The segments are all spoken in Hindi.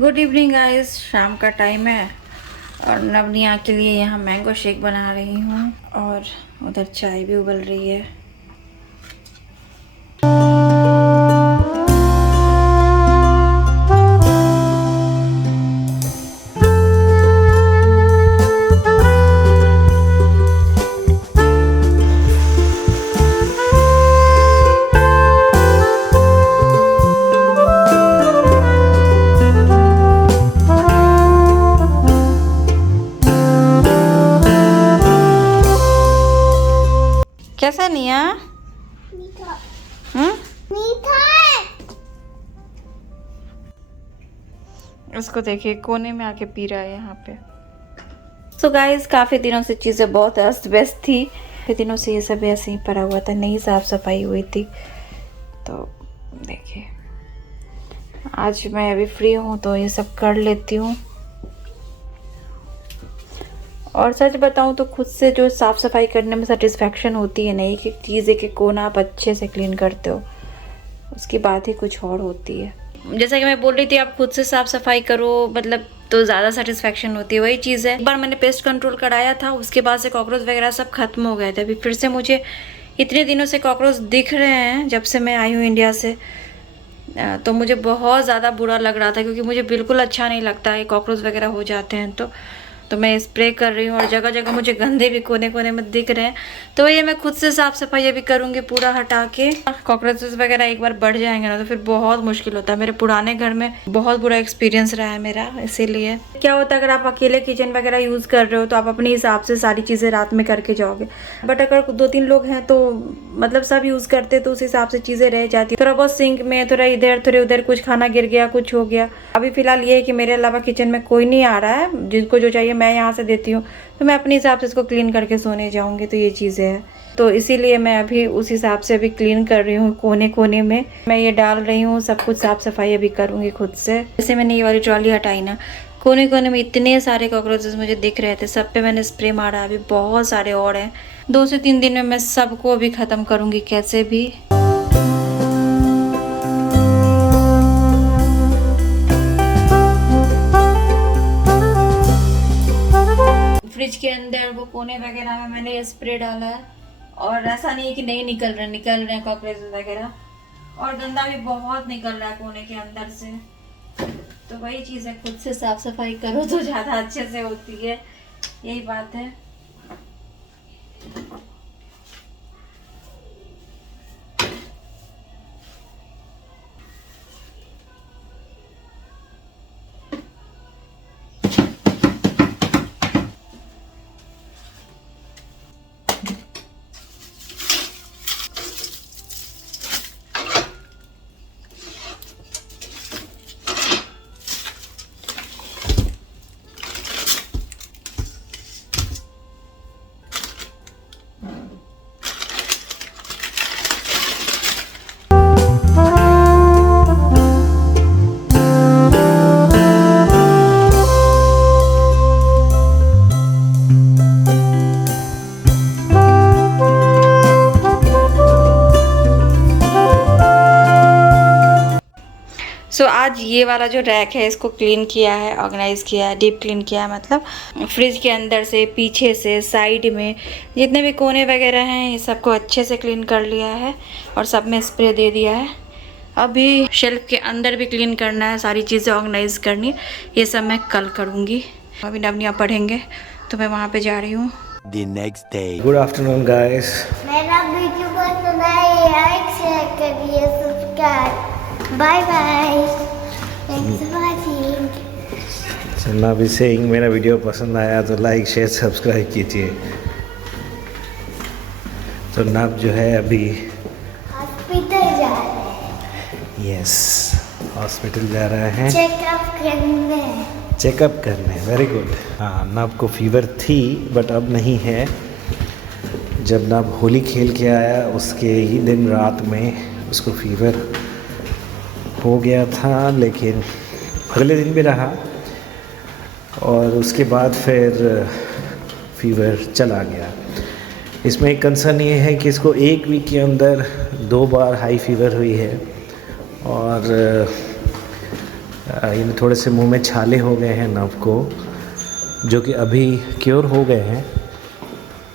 गुड इवनिंग गाइस, शाम का टाइम है और नवनिया के लिए यहाँ मैंगो शेक बना रही हूँ और उधर चाय भी उबल रही है। कैसा निया? मीठा। हम्म, मीठा है। इसको देखिए कोने में आके पी रहा है यहाँ पे। सो गाइस, काफ़ी दिनों से चीज़ें बहुत अस्त व्यस्त थी। काफ़ी दिनों से ये सब ऐसे ही पड़ा हुआ था, नहीं साफ सफाई हुई थी। तो देखिए आज मैं अभी फ्री हूँ तो ये सब कर लेती हूँ। और सच बताऊँ तो खुद से जो साफ़ सफाई करने में सेटिस्फेक्शन होती है ना, एक एक चीज़ एक एक कोना आप अच्छे से क्लीन करते हो, उसकी बात ही कुछ और होती है। जैसा कि मैं बोल रही थी, आप खुद से साफ़ सफाई करो मतलब तो ज़्यादा सेटिस्फेक्शन होती है। वही चीज़ है, एक बार मैंने पेस्ट कंट्रोल कराया था, उसके बाद से कॉकरोच वगैरह सब खत्म हो गए थे। अभी फिर से मुझे इतने दिनों से कॉकरोच दिख रहे हैं जब से मैं आई हूँ इंडिया से। तो मुझे बहुत ज़्यादा बुरा लग रहा था क्योंकि मुझे बिल्कुल अच्छा नहीं लगता है कॉकरोच वगैरह हो जाते हैं तो मैं स्प्रे कर रही हूँ और जगह जगह मुझे गंदे भी कोने कोने में दिख रहे हैं। तो ये मैं खुद से साफ़ सफाई अभी करूँगी पूरा हटा के। कॉकरोचेस वगैरह एक बार बढ़ जाएंगे ना तो फिर बहुत मुश्किल होता है। मेरे पुराने घर में बहुत बुरा एक्सपीरियंस रहा है मेरा। इसीलिए क्या होता है, अगर आप अकेले किचन वगैरह यूज़ कर रहे हो तो आप अपने हिसाब से सारी चीज़ें रात में करके जाओगे। बट अगर 2-3 लोग हैं तो मतलब सब यूज़ करते तो उस हिसाब से चीज़ें रह जाती। थोड़ा बहुत सिंक में थोड़ा इधर थोड़े उधर कुछ खाना गिर गया, कुछ हो गया। अभी फ़िलहाल ये है कि मेरे अलावा किचन में कोई नहीं आ रहा है, जिनको जो चाहिए मैं यहाँ से देती हूँ, तो मैं अपने हिसाब से इसको क्लीन करके सोने जाऊँगी। तो ये चीज़ें हैं, तो इसीलिए मैं अभी उस हिसाब से अभी क्लीन कर रही हूँ। कोने कोने में मैं ये डाल रही हूँ, सब कुछ साफ़ सफाई अभी करूँगी खुद से। जैसे मैंने ये वाली ट्रॉली हटाई ना, कोने कोने में इतने सारे कॉकरोचेस मुझे दिख रहे थे, सब पे मैंने स्प्रे मारा। अभी बहुत सारे और हैं, 2 से 3 दिन में मैं सबको अभी ख़त्म करूँगी कैसे भी। फ्रिज के अंदर वो कोने वगैरह में मैंने ये स्प्रे डाला है और ऐसा नहीं है कि नहीं निकल रहे हैं कॉकरोच वगैरह, और गंदा भी बहुत निकल रहा है कोने के अंदर से। तो वही चीज़ है, खुद से साफ सफाई करो तो ज़्यादा अच्छे से होती है, यही बात है। सो आज ये वाला जो रैक है इसको क्लीन किया है, ऑर्गेनाइज़ किया है, डीप क्लीन किया है। मतलब फ्रिज के अंदर से, पीछे से, साइड में जितने भी कोने वगैरह हैं ये सबको अच्छे से क्लीन कर लिया है और सब में स्प्रे दे दिया है। अभी शेल्फ के अंदर भी क्लीन करना है, सारी चीज़ें ऑर्गेनाइज करनी है। ये सब मैं कल करूँगी। अभी नवनिया पढ़ेंगे तो मैं वहाँ पे जा रही हूँ। The next day. Good afternoon, guys. मेरा वीडियो पसंद आए लाइक शेयर करिए, subscribe. Bye bye. Thanks for watching. So now be saying मेरा वीडियो पसंद आया तो लाइक शेयर सब्सक्राइब कीजिए। तो नाब जो है अभी हॉस्पिटल जा रहे हैं। यस, हॉस्पिटल जा रहे हैं चेकअप करने। चेकअप करने। Very good. हाँ, नाब को फीवर थी बट अब नहीं है। जब नाब होली खेल के आया उसके ही दिन रात में उसको फीवर हो गया था, लेकिन अगले दिन भी रहा और उसके बाद फिर फीवर चला गया। इसमें एक कंसर्न ये है कि इसको 1 वीक के अंदर 2 बार हाई फीवर हुई है और इन थोड़े से मुंह में छाले हो गए हैं नव को, जो कि अभी क्योर हो गए हैं।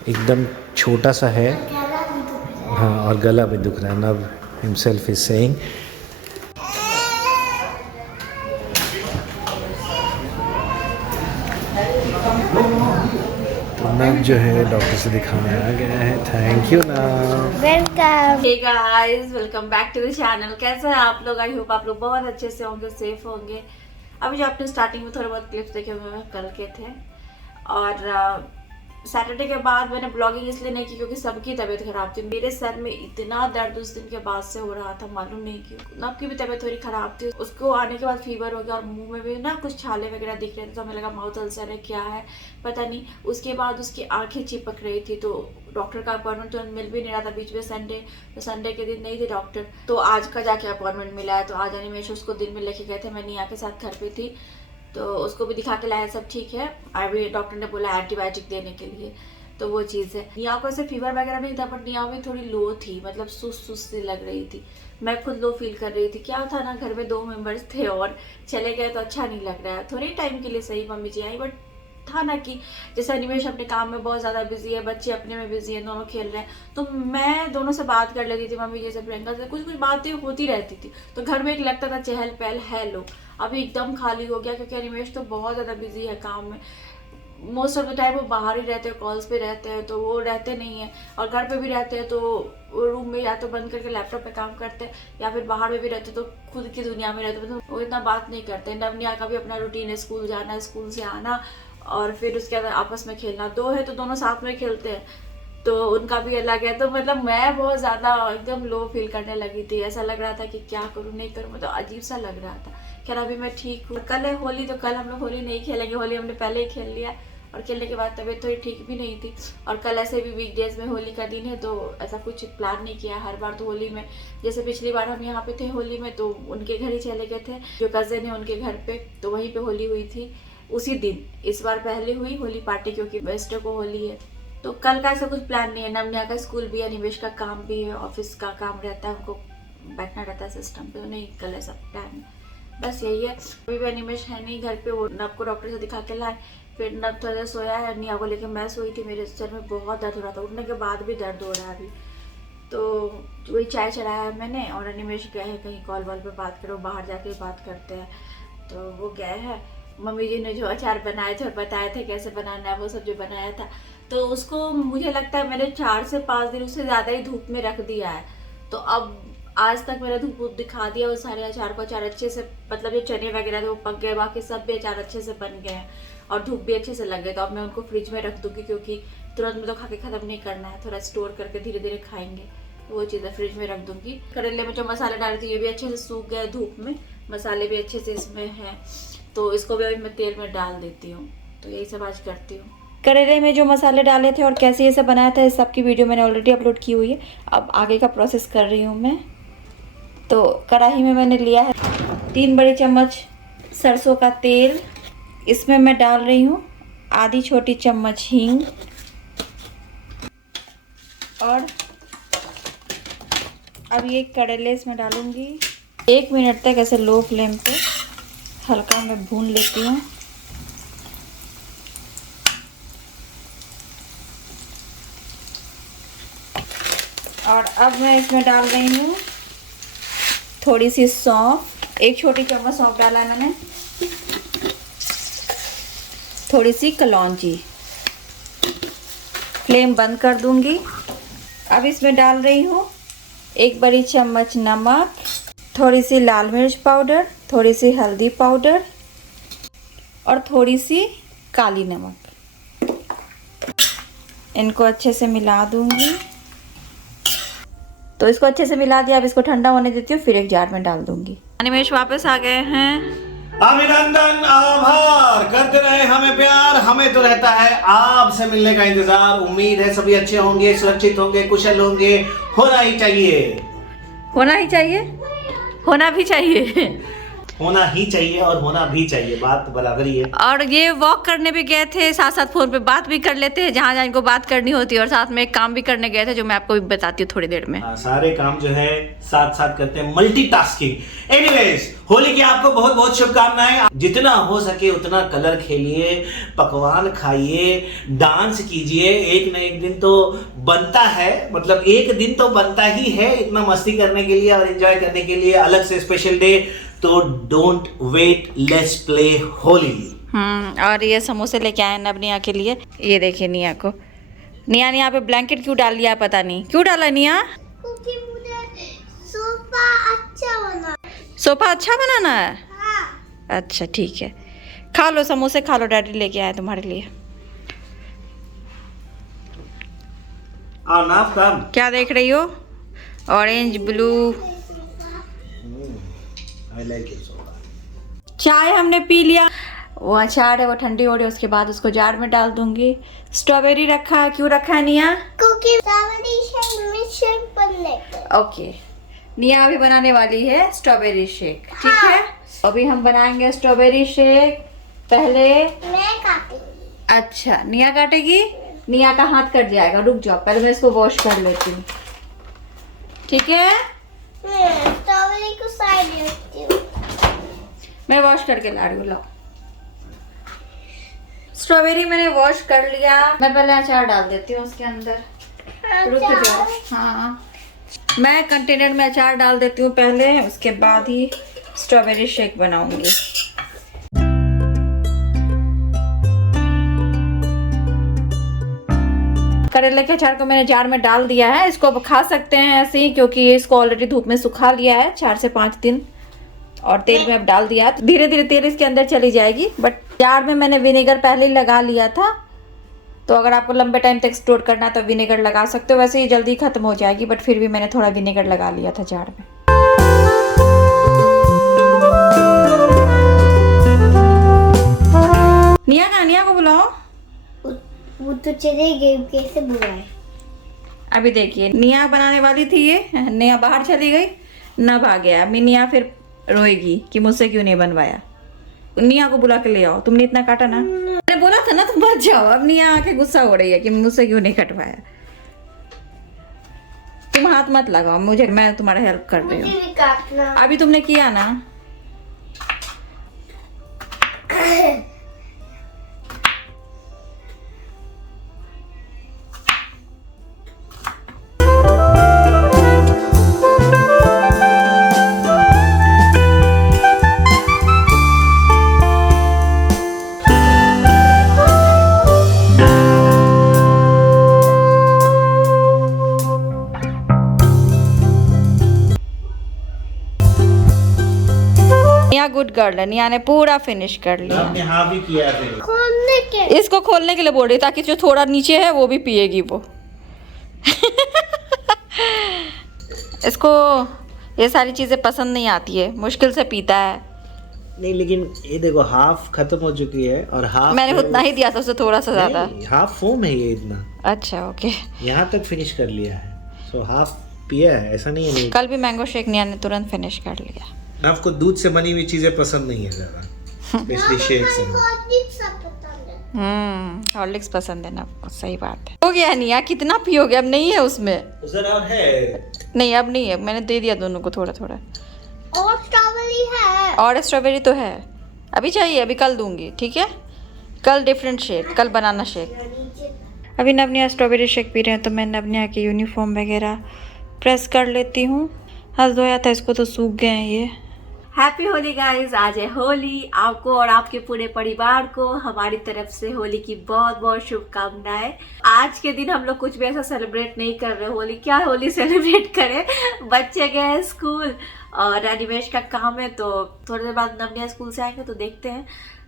एकदम छोटा सा है, हाँ, और गला भी दुख रहा है। नव हिमसेल्फ इज सेइंग। तो नव जो है डॉक्टर से दिखाने आ गया है। Thank you now. Welcome. Hey guys, welcome back to the channel. कैसे हैं आप लोग? आई होप आप लोग बहुत अच्छे से होंगे, सेफ होंगे। अभी जो आपने स्टार्टिंग में थोड़े बहुत क्लिप्स देखे हुए कल के थे, और सैटरडे के बाद मैंने ब्लॉगिंग इसलिए नहीं की क्योंकि सबकी तबीयत खराब थी। मेरे सर में इतना दर्द उस दिन के बाद से हो रहा था, मालूम नहीं क्यों। नव की भी तबीयत थोड़ी खराब थी, उसको आने के बाद फीवर हो गया और मुंह में भी ना कुछ छाले वगैरह दिख रहे थे, तो हमें लगा माउथ अल्सर है, क्या है पता नहीं। उसके बाद उसकी आंखें चिपक रही थी, तो डॉक्टर का अपॉइंटमेंट तो मिल भी नहीं रहा था। बीच में संडे, तो संडे के दिन नहीं थे डॉक्टर, तो आज का जाके अपॉइंटमेंट मिला है। तो आज अनिमेश उसको दिन में लेके गए थे, मैं निया के साथ घर पे थी, तो उसको भी दिखा के लाया, सब ठीक है। अभी डॉक्टर ने बोला एंटीबायोटिक देने के लिए, तो वो चीज़ है। निया को ऐसे फीवर वगैरह नहीं था, बट निया भी थोड़ी लो थी, मतलब सुस्त सी लग रही थी। मैं खुद लो फील कर रही थी। क्या था ना, घर में 2 मेंबर्स थे और चले गए तो अच्छा नहीं लग रहा है। थोड़े टाइम के लिए सही मम्मी जी आई, बट था ना कि जैसे अनिमेश अपने काम में बहुत ज़्यादा बिजी है, बच्चे अपने में बिजी हैं, दोनों खेल रहे हैं, तो मैं दोनों से बात कर लेती थी, मम्मी जैसे प्रियंका से कुछ कुछ बातें होती रहती थी, तो घर में एक लगता था चहल पहल है। लोग अभी एकदम खाली हो गया क्योंकि अनिमेश तो बहुत ज़्यादा बिजी है काम में। मोस्ट ऑफ द टाइम वो बाहर ही रहते हैं, कॉल्स पे रहते हैं, तो वो रहते नहीं हैं। और घर पे भी रहते हैं तो रूम में या तो बंद करके लैपटॉप पे काम करते हैं, या फिर बाहर में भी रहते तो खुद की दुनिया में रहते, तो वो इतना बात नहीं करते। नवनिया का भी अपना रूटीन है, स्कूल जाना, स्कूल से आना, और फिर उसके बाद आपस में खेलना। 2 है तो दोनों साथ में खेलते हैं, तो उनका भी अलग है। तो मतलब मैं बहुत ज़्यादा एकदम लो फील करने लगी थी। ऐसा लग रहा था कि क्या करूँ नहीं करूँ, मतलब अजीब सा लग रहा था। खैर अभी मैं ठीक हूँ। कल है होली, तो कल हम लोग होली नहीं खेलेंगे, होली हमने पहले ही खेल लिया, और खेलने के बाद तबीयत थोड़ी ठीक भी नहीं थी। और कल ऐसे भी वीकडेज में होली का दिन है, तो ऐसा कुछ प्लान नहीं किया। हर बार तो होली में, जैसे पिछली बार हम यहाँ पे थे होली में, तो उनके घर ही चले गए थे, जो कज़न है उनके घर पे, तो वहीं पे होली हुई थी उसी दिन। इस बार पहले हुई होली पार्टी क्योंकि वेस्टर को होली है, तो कल का ऐसा कुछ प्लान नहीं है। नवनिया का स्कूल भी है, अनिमेश का काम भी है, ऑफिस का काम रहता है, उनको बैठना रहता है सिस्टम पे, तो नहीं कल ऐसा प्लान है। बस यही है। अभी भी अनिमेश है नहीं घर पे, वो नव को डॉक्टर से दिखा के लाए, फिर नव थोड़ा देर सोया है। निया को लेके मैं सोई थी, मेरे सर में बहुत दर्द हो रहा था, उठने के बाद भी दर्द हो रहा है अभी। तो वही चाय चढ़ाया है मैंने, और अनिमेश गए हैं कहीं कॉल वॉल पे बात करो, बाहर जाके बात करते हैं, तो वो गए हैं। मम्मी जी ने जो अचार बनाए थे और बताए थे कैसे बनाना है, वो सब जो बनाया था, तो उसको मुझे लगता है मैंने 4 से 5 दिन उससे ज़्यादा ही धूप में रख दिया है। तो अब आज तक मैंने धूप दिखा दिया वो सारे अचार को। अचार अच्छे से, मतलब जो चने वगैरह थे वो पक गए, बाकी सब भी अचार अच्छे से बन गए हैं और धूप भी अच्छे से लग गए। तो अब मैं उनको फ्रिज में रख दूँगी, क्योंकि तुरंत में तो खा के ख़त्म नहीं करना है, थोड़ा स्टोर करके धीरे धीरे खाएंगे, वो चीज़ें फ्रिज में रख दूँगी। करेले में जो मसाले डाले थे ये भी अच्छे से सूख गए धूप में, मसाले भी अच्छे से इसमें हैं, तो इसको भी अभी मैं तेल में डाल देती हूँ। तो यही सब आज करती हूँ। करेले में जो मसाले डाले थे और कैसे ये सब बनाया था, इस सब की वीडियो मैंने ऑलरेडी अपलोड की हुई है। अब आगे का प्रोसेस कर रही हूँ मैं। तो कढ़ाई में मैंने लिया है 3 बड़ी चम्मच सरसों का तेल, इसमें मैं डाल रही हूँ आधी छोटी चम्मच हींग, और अब ये करेले इसमें डालूँगी। 1 मिनट तक ऐसे लो फ्लेम पे हल्का मैं भून लेती हूँ। और अब मैं इसमें डाल रही हूँ थोड़ी सी सौंफ, 1 छोटी चम्मच सौंफ डाला है मैंने, थोड़ी सी कलौंजी। फ्लेम बंद कर दूंगी। अब इसमें डाल रही हूँ 1 बड़ी चम्मच नमक, थोड़ी सी लाल मिर्च पाउडर, थोड़ी सी हल्दी पाउडर और थोड़ी सी काली नमक। इनको अच्छे से मिला दूंगी। तो इसको अच्छे से मिला दिया। अब इसको ठंडा होने देती हूँ, फिर एक जार में डाल दूंगी। अनिमेश वापस आ गए हैं। अभिनंदन, आभार, करते रहे हमें प्यार, हमें तो रहता है आपसे मिलने का इंतजार। उम्मीद है सभी अच्छे होंगे, सुरक्षित होंगे, कुशल होंगे। होना ही चाहिए, होना ही चाहिए, होना भी चाहिए। होना ही चाहिए और होना भी चाहिए, बात बराबर ही है। और ये वॉक करने भी गए थे, साथ साथ फोन पे बात भी कर लेते हैं जहाँ जहाँ इनको बात करनी होती है, और साथ में एक काम भी करने गए थे जो मैं आपको भी बताती हूँ थोड़ी देर में। सारे काम जो है साथ साथ करते हैं, मल्टीटास्किंग। एनीवेज, होली की आपको बहुत बहुत शुभकामनाएं। जितना हो सके उतना कलर खेलिए, पकवान खाइए, डांस कीजिए। एक न एक दिन तो बनता है, मतलब एक दिन तो बनता ही है इतना मस्ती करने के लिए और एंजॉय करने के लिए, अलग से स्पेशल डे। तो don't wait, let's play Holi. और ये समोसे लेके आए नवनिया के लिए। ये देखिए निया को, निया ने यहाँ पे ब्लैंकेट क्यों डाल लिया पता नहीं, क्यों डाला निया? क्योंकि मुझे सोफा अच्छा बना। सोफा अच्छा बनाना है? हाँ। अच्छा ठीक है, खा लो समोसे, खा लो, डैडी लेके आए तुम्हारे लिए। आओ ना काम। क्या देख रही हो? Orange blue. I like it so much. चाय हमने पी लिया, वो अचार है वो ठंडी हो रही है, उसके बाद उसको जार में डाल दूंगी। स्ट्रॉबेरी रखा है, क्यों रखा है निया? क्योंकि स्ट्रॉबेरी शेक मिक्सचर बनने के। ओके, निया अभी बनाने वाली है स्ट्रॉबेरी शेक, ठीक है? अभी हम बनाएंगे स्ट्रॉबेरी शेक। पहले मैं काटूंगी। अच्छा निया काटेगी, निया का हाथ कट जाएगा, रुक जाओ, पहले मैं इसको वॉश कर लेती हूँ, ठीक है? मैं स्ट्रॉबेरी को साइड रखती हूँ। मैं वॉश करके ला रही हूँ, लाओ। स्ट्रॉबेरी मैंने वॉश कर लिया, मैं पहले अचार डाल देती हूँ उसके अंदर, रुक जाओ। हाँ, मैं कंटेनर में अचार डाल देती हूँ पहले, उसके बाद ही स्ट्रॉबेरी शेक बनाऊंगी। करेले के अचार को मैंने जार में डाल दिया है, इसको अब खा सकते हैं ऐसे ही, क्योंकि इसको ऑलरेडी धूप में सुखा लिया है 4 से 5 दिन, और तेल में अब डाल दिया है, धीरे धीरे तेल इसके अंदर चली जाएगी। बट जार में मैंने विनेगर पहले ही लगा लिया था, तो अगर आपको लंबे टाइम तक स्टोर करना है तो विनेगर लगा सकते हो, वैसे ही जल्दी खत्म हो जाएगी, बट फिर भी मैंने थोड़ा विनेगर लगा लिया था जार में। निया कहाँ? निया को बुलाओ। वो तो चले गई, कैसे बुलाए? अभी देखिए निया बनाने वाली थी, ये निया बाहर चली गई, न भाग गया। अभी निया फिर रोएगी कि मुझसे क्यों नहीं बनवाया। निया को बुला के ले आओ, तुमने इतना काटा ना, मैंने बोला था ना तुम बच जाओ। अब निया आके गुस्सा हो रही है कि मुझसे क्यों नहीं कटवाया। तुम हाथ मत लगाओ मुझे, मैं तुम्हारा हेल्प कर रही मुझे हूँ। भी काटना। अभी तुमने किया ना। निया गुड गर्ल है, निया ने पूरा फिनिश कर लिया। आपने हाँ भी किया फिर। खोलने के। इसको खोलने के लिए बोल रही ताकि जो थोड़ा नीचे है वो भी पिएगी वो। इसको ये सारी चीजें पसंद नहीं आती है, मुश्किल से पीता है। नहीं लेकिन ये देखो हाफ खत्म हो चुकी है और हाफ मैंने उतना ही दिया था उसे, थोड़ा सा ज्यादा। हाफ फोम है ये इतना। अच्छा ओके। यहाँ तक फिनिश कर लिया है, सो हाफ पिया है, ऐसा नहीं है। नहीं, कल भी मैंगो शेक निया ने तुरंत फिनिश कर लिया। आपको दूध से बनी हुई चीजें पसंद नहीं है ज्यादा, स्पेशली शेक से। हॉर्लिक्स पसंद है ना आपको, सही बात है। हो गया निया, कितना पियोगे? अब नहीं है उसमें। उधर और है? नहीं अब नहीं है, मैंने दे दिया दोनों को थोड़ा थोड़ा। और स्ट्रॉबेरी है। और स्ट्रॉबेरी तो है, अभी चाहिए? अभी कल दूंगी, ठीक है? कल डिफरेंट शेक, कल बनाना शेक। अभी नवनिया स्ट्रॉबेरी शेक पी रहे हैं, तो मैं नवनिया के यूनिफॉर्म वगैरह प्रेस कर लेती हूँ। हल धोया था इसको तो सूख गए हैं ये। हैप्पी होली गाइस, आज है होली। आपको और आपके पूरे परिवार को हमारी तरफ से होली की बहुत बहुत शुभकामनाएं। आज के दिन हम लोग कुछ भी ऐसा सेलिब्रेट नहीं कर रहे होली, क्या होली सेलिब्रेट करें, बच्चे गए स्कूल और एनिमेश का काम है, तो थोड़ी देर बाद नवनिया स्कूल से आएंगे तो देखते हैं,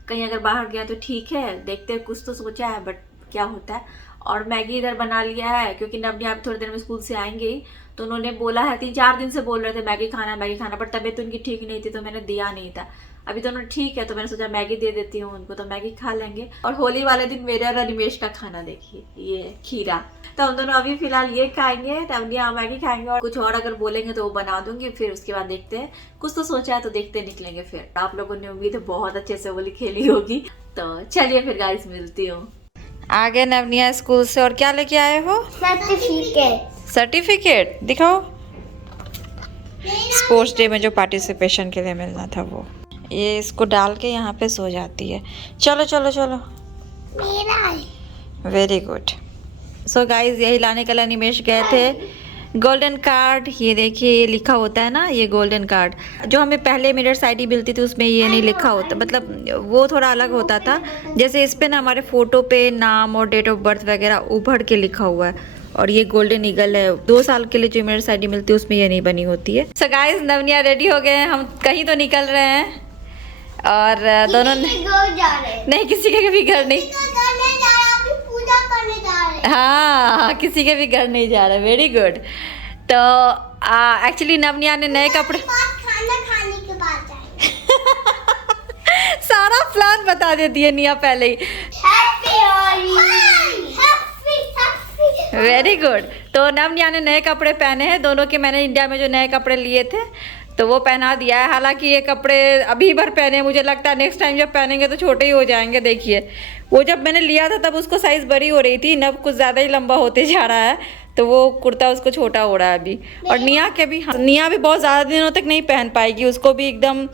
कहीं अगर बाहर गया तो ठीक है, देखते हैं, कुछ तो सोचा है बट क्या होता है। और मैगी इधर बना लिया है क्योंकि नवनिया आप थोड़ी देर में स्कूल से आएंगे ही, तो उन्होंने बोला है, 3-4 दिन से बोल रहे थे मैगी खाना, पर तबीयत उनकी ठीक नहीं थी तो मैंने दिया नहीं था। अभी दोनों ठीक है तो मैंने सोचा मैगी दे देती हूँ उनको, तो मैगी खा लेंगे। और होली वाले दिन मेरे और अनिमेश का खाना देखिए, ये खीरा। तो हम दोनों अभी फिलहाल ये खाएंगे, तब यहाँ मैगी खाएंगे, और कुछ और अगर बोलेंगे तो वो बना दूंगी। फिर उसके बाद देखते हैं, कुछ तो सोचा है तो देखते निकलेंगे। फिर आप लोगों ने उम्मीद है बहुत अच्छे से होली खेली होगी। तो चलिए फिर गाइस मिलती हूँ। आ गए नवनिया स्कूल से, और क्या लेके आए हो? सर्टिफिकेट दिखाओ। स्पोर्ट्स डे में जो पार्टिसिपेशन के लिए मिलना था वो। ये इसको डाल के यहाँ पे सो जाती है। चलो चलो चलो, वेरी गुड। सो गाइज यही लाने के लिए अनिमेश गए थे। गोल्डन कार्ड, ये देखिए ये लिखा होता है ना, ये गोल्डन कार्ड जो हमें पहले मिरर्स आईडी मिलती थी उसमें ये नहीं लिखा होता, मतलब वो थोड़ा अलग होता था। जैसे इस पे ना हमारे फोटो पे नाम और डेट ऑफ बर्थ वगैरह उभर के लिखा हुआ है, और ये गोल्डन ईगल है। 2 साल के लिए जो मिरर्स आईडी मिलती है उसमें ये नहीं बनी होती है। सो गाइज नवनिया रेडी हो गए हैं, हम कहीं तो निकल रहे हैं, और दोनों नहीं, किसी के भी घर नहीं, हाँ किसी के भी घर नहीं जा रहा। Very good. तो एक्चुअली नवनिया ने नए कपड़े खाना खाने के बाद सारा प्लान बता देती है निया पहले ही। Very good. तो नवनिया ने नए कपड़े पहने हैं, दोनों के मैंने इंडिया में जो नए कपड़े लिए थे तो वो पहना दिया है। हालांकि ये कपड़े अभी भर पहने, मुझे लगता है नेक्स्ट टाइम जब पहनेंगे तो छोटे ही हो जाएंगे। देखिए वो जब मैंने लिया था तब उसको साइज़ बड़ी हो रही थी, नब कुछ ज़्यादा ही लंबा होते जा रहा है, तो वो कुर्ता उसको छोटा हो रहा है अभी। और निया के भी, निया भी बहुत ज़्यादा दिनों तक नहीं पहन पाएगी, उसको भी एकदम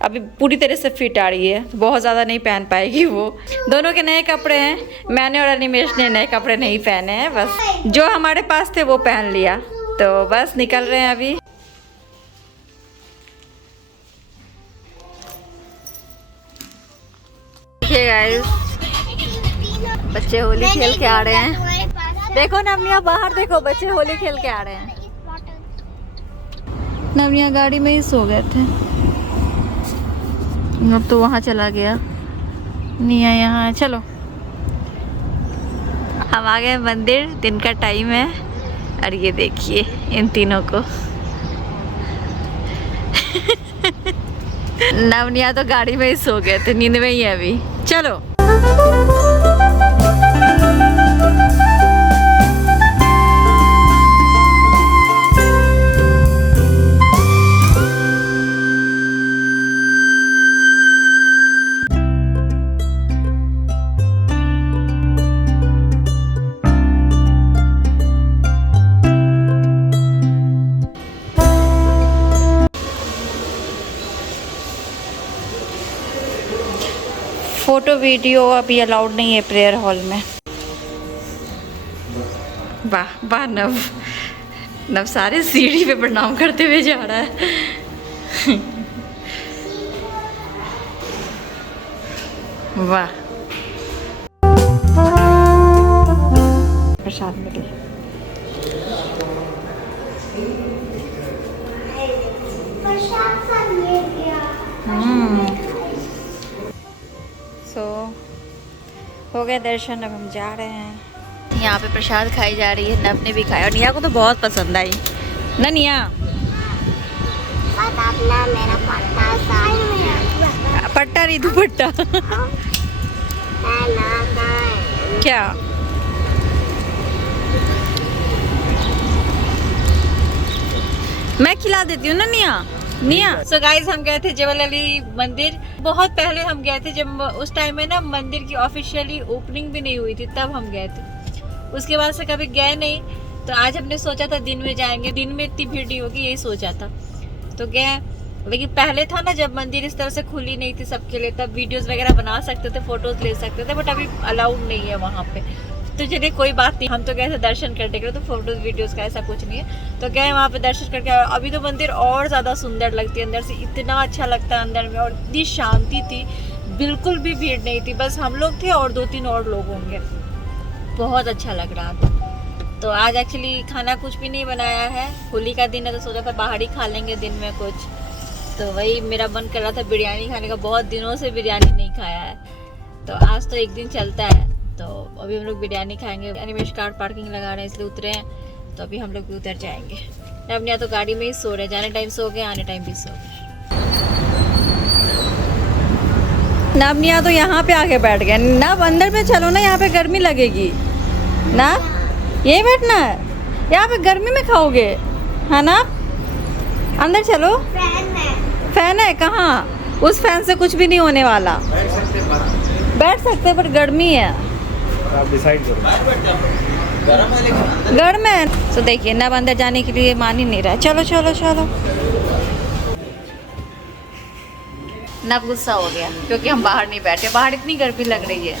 अभी पूरी तरह से फिट आ रही है, बहुत ज़्यादा नहीं पहन पाएगी वो। दोनों के नए कपड़े हैं, मैंने और अनिमेश ने नए कपड़े नहीं पहने हैं, बस जो हमारे पास थे वो पहन लिया। तो बस निकल रहे हैं अभी। देखिए गाइस बच्चे होली खेल के आ रहे हैं। देखो नवनिया बाहर देखो, बच्चे होली खेल के आ रहे हैं। नवनिया गाड़ी में ही सो गए थे, अब तो वहाँ चला गया। निया यहाँ है। चलो हम आ गए मंदिर, दिन का टाइम है, और ये देखिए इन तीनों को नवनिया तो गाड़ी में ही सो गए थे, नींद में ही है अभी। चलो फोटो वीडियो अभी अलाउड नहीं है प्रेयर हॉल में। वाह वाह नव, नव सारे सीढ़ी पे प्रणाम करते हुए जा रहा है। वाह प्रसाद मिले। सो हो गए दर्शन, अब हम जा रहे हैं। यहाँ पे प्रसाद खाई जा रही है, नव ने भी खाया, और निया को तो बहुत पसंद आई ना निया। मेरा पट्टा नहीं दुपट्टा क्या? मैं खिला देती हूँ ना निया। सो गाइस हम गए थे जबल अली मंदिर, बहुत पहले हम गए थे, जब उस टाइम में ना मंदिर की ऑफिशियली ओपनिंग भी नहीं हुई थी, तब हम गए थे। उसके बाद से कभी गए नहीं। तो आज हमने सोचा था दिन में जाएंगे, दिन में इतनी भीड़ नहीं होगी यही सोचा था, तो गए। लेकिन पहले था ना जब मंदिर इस तरह से खुली नहीं थी सबके लिए, तब वीडियोस वगैरह बना सकते थे, फोटोज ले सकते थे, बट अभी अलाउड नहीं है वहाँ पे। तो चलिए कोई बात नहीं, हम तो गए थे दर्शन करने के लिए, तो फोटोज वीडियोस का ऐसा कुछ नहीं है। तो गए वहाँ पे दर्शन करके। अभी तो मंदिर और ज़्यादा सुंदर लगती है, अंदर से इतना अच्छा लगता है अंदर में, और इतनी शांति थी, बिल्कुल भी भीड़ नहीं थी, बस हम लोग थे और 2-3 और लोग होंगे। बहुत अच्छा लग रहा था। तो आज एक्चुअली खाना कुछ भी नहीं बनाया है, होली का दिन है, तो सोचा था बाहर ही खा लेंगे दिन में कुछ। तो वही मेरा मन कर रहा था बिरयानी खाने का, बहुत दिनों से बिरयानी नहीं खाया है, तो आज तो एक दिन चलता है। तो अभी हम लोग बिरयानी खाएंगे। एनिमेश कार पार्किंग लगा रहे हैं इसलिए उतरे हैं, तो अभी हम लोग भी उधर जाएंगे। नवनिया तो गाड़ी में ही सो रहे, जाने टाइम सो गए, आने टाइम भी सो गए। नवनिया तो यहाँ पे आके बैठ गए। नव अंदर में चलो ना, यहाँ पे गर्मी लगेगी ना, यही बैठना है, यहाँ पे गर्मी में खाओगे है ना। अंदर चलो। फैन है कहाँ? उस फैन से कुछ भी नहीं होने वाला। बैठ सकते पर गर्मी है। आप डिसाइड करो। गर्म है तो देखिए नव अंदर जाने के लिए मान ही नहीं रहा है। चलो चलो चलो। नव गुस्सा हो गया क्योंकि हम बाहर नहीं बैठे, बाहर इतनी गर्मी लग रही है।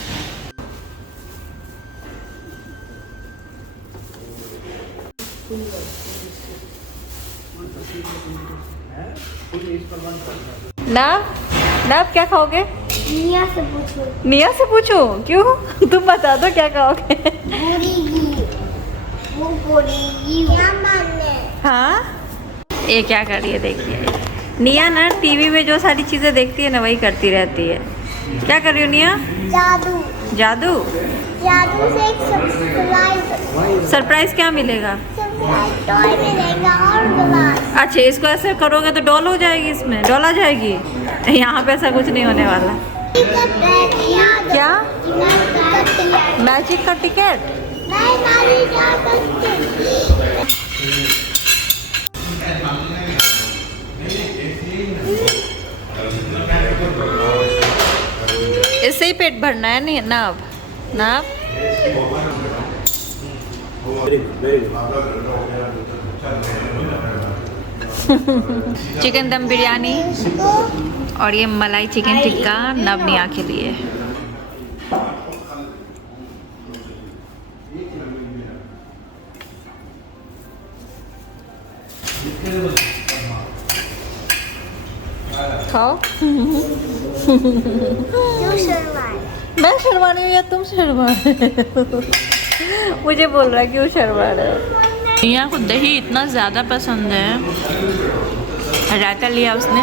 नव नव क्या खाओगे? निया से पूछो। निया से पूछो क्यों? तुम बता दो क्या खाओगे? क्या मानने? हाँ ये क्या कर रही है देखिए। निया ना टीवी में जो सारी चीजें देखती है ना वही करती रहती है। क्या कर रही हो निया? जादू। जादू? जादू से एक सरप्राइज। सरप्राइज क्या मिलेगा? सरप्राइज टॉय मिलेगा और ग्लास। अच्छा इसको ऐसे करोगे तो डॉल हो जाएगी, इसमें डॉल आ जाएगी। यहाँ पे ऐसा कुछ नहीं होने वाला। क्या? मैजिक का टिकट? इससे ही पेट भरना है नहीं नाव? नाव चिकन दम बिरयानी और ये मलाई चिकन टिक्का नवनिया के लिए। खाओ। क्यों शर्माए? मैं शर्मा रही हूँ या तुम शर्मा रहे हो? मुझे बोल रहा है क्यों शर्मा रहे हो। निया को दही इतना ज़्यादा पसंद है, रायता लिया उसने,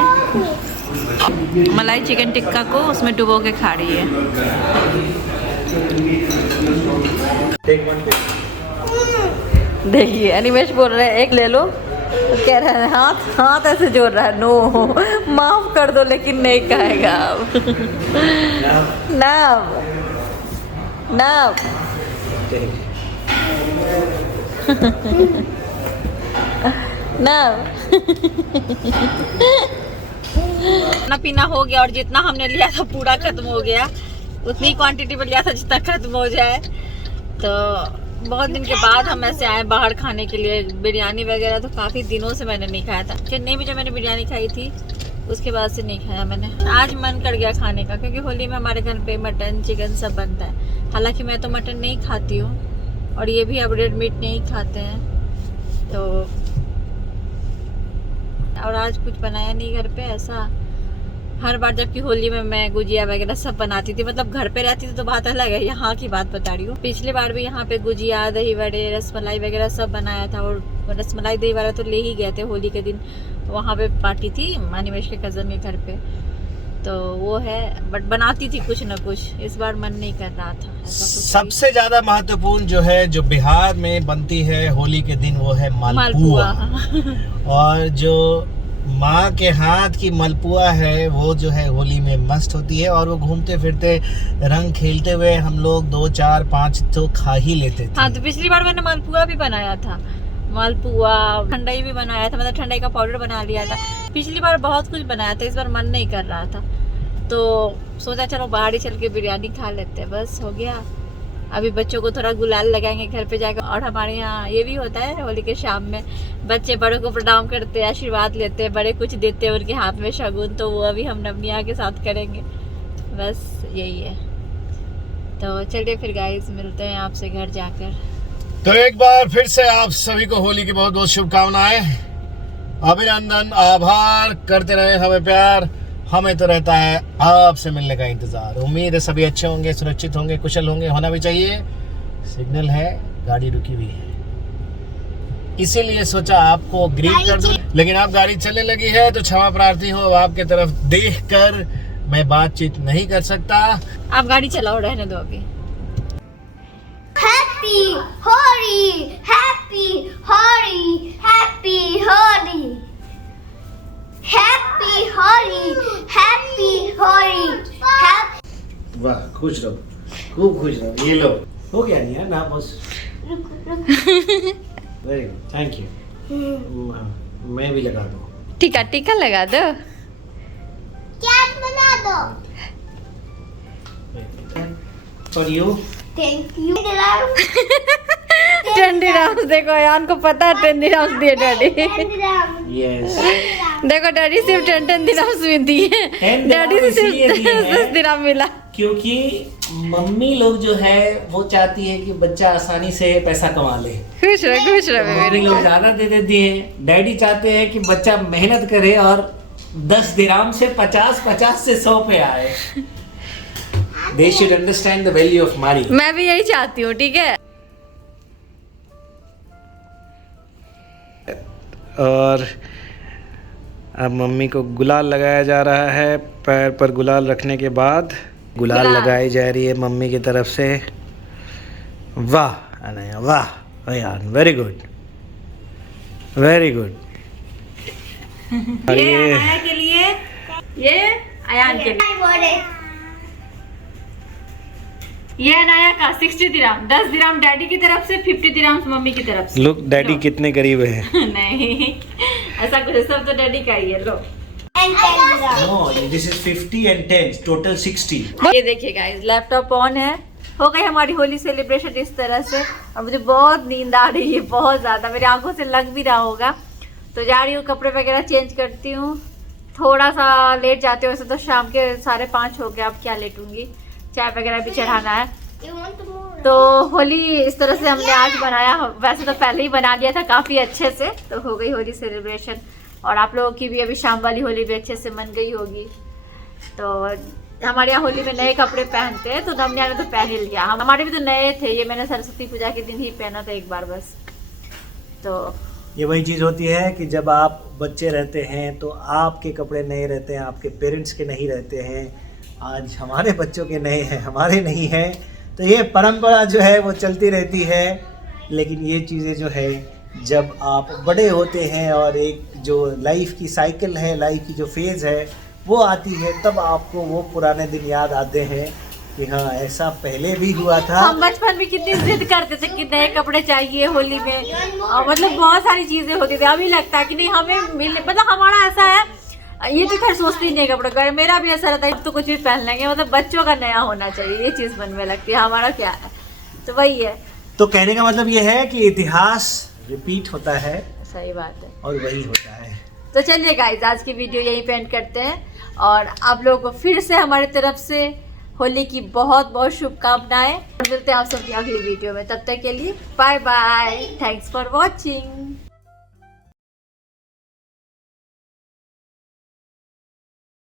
मलाई चिकन टिक्का को उसमें डुबो के खा रही है। देखिए अनिमेश बोल रहे हैं एक ले लो, तो कह रहा है हाथ हाथ ऐसे जोड़ रहा है। नो माफ कर दो लेकिन नहीं खाएगा अब। नाव नाव नाव। खाना पीना हो गया और जितना हमने लिया था पूरा खत्म हो गया। उतनी क्वांटिटी में लिया था जितना खत्म हो जाए। तो बहुत दिन के बाद हम ऐसे आए बाहर खाने के लिए। बिरयानी वगैरह तो काफ़ी दिनों से मैंने नहीं खाया था। चेन्नई में जब मैंने बिरयानी खाई थी उसके बाद से नहीं खाया मैंने। आज मन कर गया खाने का क्योंकि होली में हमारे घर पे मटन चिकन सब बनता है। हालांकि मैं तो मटन नहीं खाती हूँ और ये भी अब रेड मीट नहीं खाते हैं। तो और आज कुछ बनाया नहीं घर पे ऐसा। हर बार जबकि होली में मैं गुजिया वगैरह सब बनाती थी, मतलब घर पे रहती थी तो बात अलग है, यहाँ की बात बता रही हूँ। पिछली बार भी यहाँ पे गुजिया दही बड़े रसमलाई वगैरह सब बनाया था और रसमलाई दही बड़ा तो ले ही गए थे होली के दिन। वहाँ पे पार्टी थी अनिमेश के कज़न के घर पे, तो वो है। बट बनाती थी कुछ ना कुछ, इस बार मन नहीं कर रहा था ऐसा कुछ। सबसे ज्यादा महत्वपूर्ण जो है जो बिहार में बनती है होली के दिन वो है मालपुआ। और जो माँ के हाथ की मालपुआ है वो जो है होली में मस्त होती है। और वो घूमते फिरते रंग खेलते हुए हम लोग 2 4 5 तो खा ही लेते थे। हाँ तो पिछली बार मैंने मालपुआ भी बनाया था, मालपुआ ठंडाई भी बनाया था, मतलब ठंडाई का पाउडर बना लिया था। पिछली बार बहुत कुछ बनाया था, इस बार मन नहीं कर रहा था तो सोचा चलो बाहर ही चल के बिरयानी खा लेते हैं, बस हो गया। अभी बच्चों को थोड़ा गुलाल लगाएंगे घर पे जाकर। और हमारे यहाँ ये भी होता है होली के शाम में बच्चे बड़ों को प्रणाम करते हैं, आशीर्वाद लेते हैं, बड़े कुछ देते हैं उनके हाथ में शगुन, तो वो अभी हम नवनिया के साथ करेंगे। बस यही है। तो चलिए फिर गाइस मिलते हैं आपसे घर जाकर। तो एक बार फिर से आप सभी को होली की बहुत बहुत शुभकामनाएं, अभिनंदन, आभार। करते रहे हमें प्यार, हमें तो रहता है आपसे मिलने का इंतजार। उम्मीद है सभी अच्छे होंगे, सुरक्षित होंगे, कुशल होंगे, होना भी चाहिए। सिग्नल है, गाड़ी रुकी हुई है, इसीलिए सोचा आपको ग्रीट कर दूं। लेकिन आप गाड़ी चलने लगी है तो क्षमा प्रार्थी हूँ, आपके तरफ देखकर मैं बातचीत नहीं कर सकता। आप गाड़ी चलाओ, रहने दो अभी। Happy Happy Holi, Happy Holi, Happy Holi, Happy Holi, Happy Holi, Happy. वाह, खुश रहो, खूब खुश रहो। ये लो, हो गया नहीं यार ना बस। Very good, thank you. मैं भी लगा दूँ। टीका टीका लगा दो। कैट बना दो। For you. Thank you. टेंडी राउस देखो, यान को पता है टेंडी राउस दिए डैडी। यस। देखो डैडी सिर्फ 10 दिराम्स भी दिए, डैडी से सिर्फ 10 दिराम मिला। क्योंकि मम्मी लोग जो है वो चाहती है कि बच्चा आसानी से पैसा कमा ले। खुश रहो मम्मी लोग ज्यादा दे देती है, डैडी चाहते हैं कि बच्चा मेहनत करे और 10 दिराम से 50 से 100 पे आए। They should understand the value of money. मैं भी यही चाहती हूँ, ठीक है। और अब मम्मी को गुलाल लगाया जा रहा है। पैर पर गुलाल रखने के बाद गुलाल लगाई जा रही है मम्मी की तरफ से। वाह अनया, वाह Ayaan, very good, very good. ये अनाया के लिए, ये अयान के लिए। ये अनाया का 60 दिराम, 10 दिराम डैडी की तरफ से, 50 दिराम मम्मी की तरफ से। लुक डैडी कितने करीब है। नहीं ऐसा कुछ, सब तो डैडी का ही है। लो No, this is 50 and 10, total 60. ये देखिए गाइस, लैपटॉप ऑन है। हो गई हमारी होली सेलिब्रेशन इस तरह से। और मुझे बहुत नींद आ रही है, बहुत ज़्यादा, मेरी आंखों से लग भी रहा होगा। तो जा रही हूँ, कपड़े वगैरह चेंज करती हूँ। थोड़ा सा लेट जाते हो, वैसे तो शाम के 5:30 हो गया, अब क्या लेटूंगी। चाय वगैरह भी चढ़ाना है। तो होली इस तरह से हमने आज बनाया। वैसे तो पहले ही बना लिया था काफ़ी अच्छे से। तो हो गई होली सेलिब्रेशन। और आप लोगों की भी अभी शाम वाली होली भी अच्छे से मन गई होगी। तो हमारे यहाँ होली में नए कपड़े पहनते हैं, तो नमनिया ने तो पहन ही लिया। हमारे भी तो नए थे, ये मैंने सरस्वती पूजा के दिन ही पहना था एक बार बस। तो ये वही चीज़ होती है कि जब आप बच्चे रहते हैं तो आपके कपड़े नए रहते हैं, आपके पेरेंट्स के नहीं रहते हैं। आज हमारे बच्चों के नए हैं, हमारे नहीं हैं। तो ये परंपरा जो है वो चलती रहती है। लेकिन ये चीज़ें जो है जब आप बड़े होते हैं और एक जो लाइफ की साइकिल है, लाइफ की जो फेज़ है वो आती है, तब आपको वो पुराने दिन याद आते हैं कि हाँ ऐसा पहले भी हुआ था। हम बचपन में कितनी जिद करते थे कि नए कपड़े चाहिए होली में। और मतलब बहुत सारी चीजें होती थी। अभी लगता है कि नहीं हमें मिलने, मतलब हमारा ऐसा है, ये तो खैर सोचती ही नहीं कपड़े का। मेरा भी ऐसा रहता है तो कुछ भी पहन लेंगे, मतलब बच्चों का नया होना चाहिए, ये चीज मन में लगती है। हमारा क्या है, तो वही है। तो कहने का मतलब ये है कि इतिहास रिपीट होता है। सही बात है, और वही होता है। तो चलिए गाइस, आज की वीडियो यहीं पे एंड करते हैं। और आप लोगों को फिर से हमारी तरफ से होली की बहुत बहुत शुभकामनाएं। मिलते हैं आप सबकी अगली वीडियो में, तब तक के लिए bye bye, thanks for watching.